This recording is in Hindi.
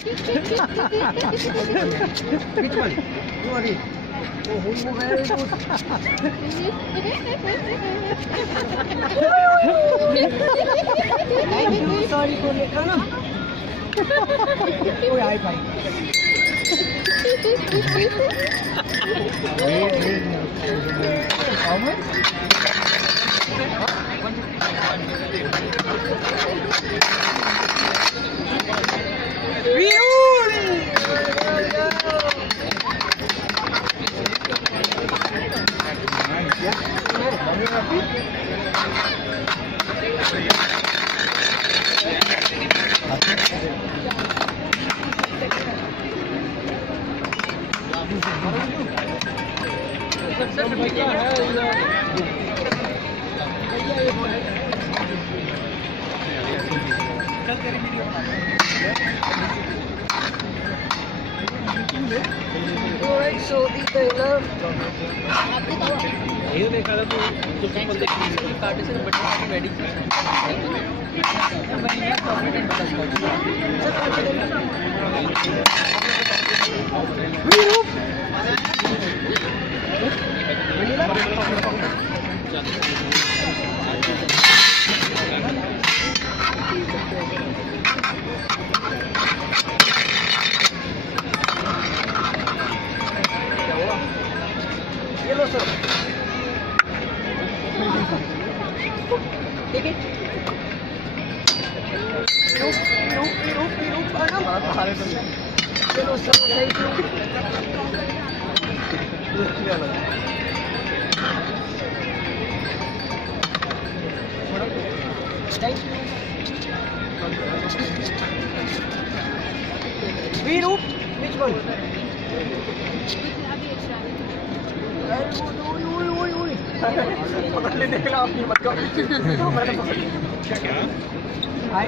Which one? You are it. Oh, very good. Thank you. Sorry for the खाना. Oh, hi, bye. How much? Alright, so the trailer. ये देखा था तो कार्ड से button wedding Yellow, sir. Take it. Nope. Yellow, sir. Thank you. Thank you. Virup, which one? पकड़ ले निकला अपनी मत का मैंने पकड़ लिया क्या हाय